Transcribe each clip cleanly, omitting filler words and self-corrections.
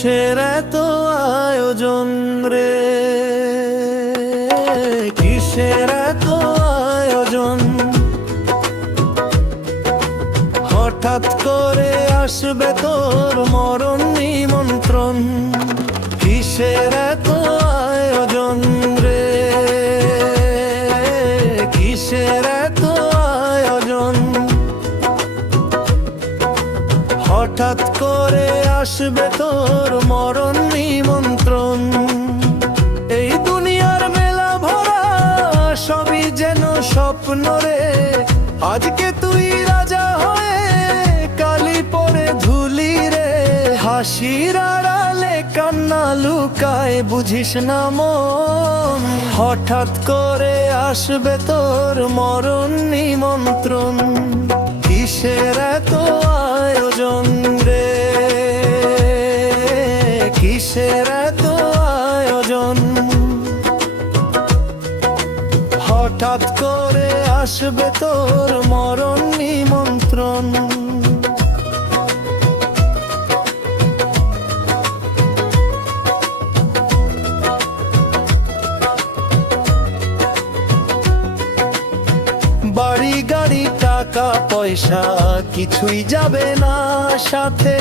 কিসের এত আয়োজন রে, কিসের এত আয়োজন? হঠাৎ করে আসবে তোর মরণ নিমন্ত্রণ। কিসের এত আয়োজন রে, কিসের এত আয়োজন? হঠাৎ করে আসবে তোর মরণ নিমন্ত্রণ। এই দুনিয়ার মেলা ভরা সবই যেন স্বপ্ন রে। আজকে তুই রাজা হয়ে কালি পরে ধুলি রে। হাসির আড়ালে কান্না লুকায় বুঝিস না মন। হঠাৎ করে আসবে তোর মরণ নিমন্ত্রণ। কিসের এত আয়োজন রে, কিসের এত আয়োজন? হঠাৎ করে আসবে তোর মরণ নিমন্ত্রণ। বাড়ি গাড়ি টাকা পয়সা কিছুই যাবে না সাথে।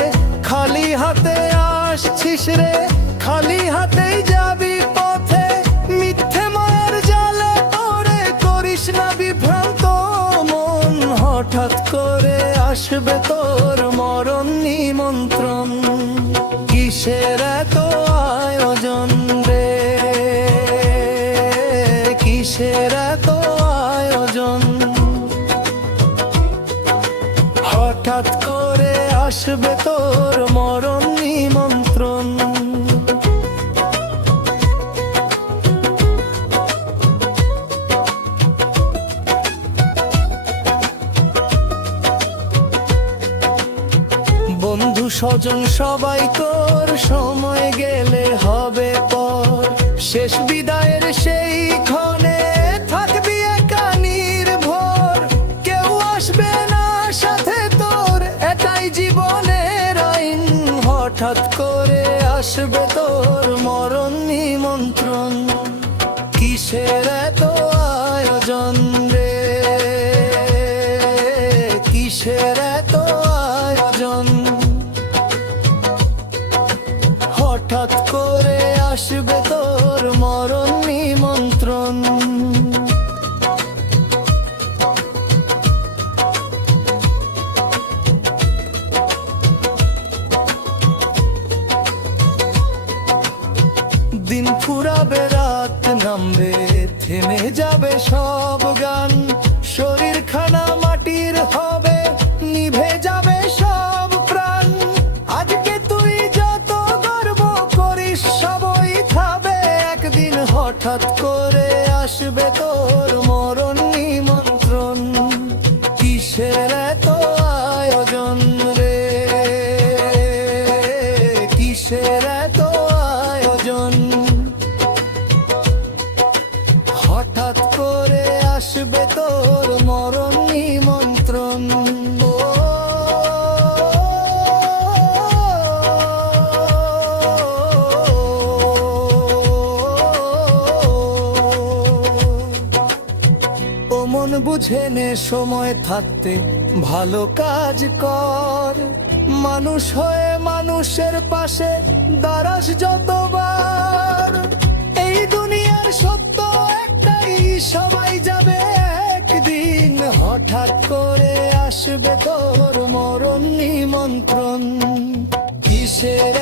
খালি হাতে আসছিস রে, খালি হাতেই যাবি পথে। মিথ্যে মায়ের জালে পড়ে করিস না বিভ্রান্ত মন। হঠাৎ করে আসবে তোর মরণ নিমন্ত্রণ। কিসের এত আয়োজন রে, কিসের এত আয়োজন? হঠাৎ করে আসবে তোর মরণ নিমন্ত্রণ। বন্ধু স্বজন সবাই তোর সময় গেলে হবে পর। শেষ বিদায়ের সেই ক্ষণে থাকবি একা নির্ভর। কেউ আসবে না সাথে তোর, এটাই জীবনের আইন। হঠাৎ করে আসবে তোর মরণ নিমন্ত্রণ। কিসের এত আয়োজন রে, কিসের এত আয়োজন? হঠাৎ করে আসবে তোর মরণ নিমন্ত্রণ। দিন ফুরাবে রাত নামবে, থেমে যাবে সব গান। শরীর খানা মাটির হবে, নিভে যাবে সব প্রাণ। আজকে তুই যত গর্ব করিস সবই থাকবে একদিন। হঠাৎ করে আসবে তোর মরণ নিমন্ত্রণ। কিসের এত আয়োজন রে, কিসের এত আয়োজন? হঠাৎ করে আসবে তোর মরণ নিমন্ত্রণ। ও মন বুঝে নে সময় থাকতে ভালো কাজ কর। মানুষ হয়ে মানুষের পাশে দাঁড়াস যতবার। এই দুনিয়ার সত্য একটাই, সবাই যাবে একদিন। হঠাৎ করে আসবে তোর মরণ নিমন্ত্রণ। কিসের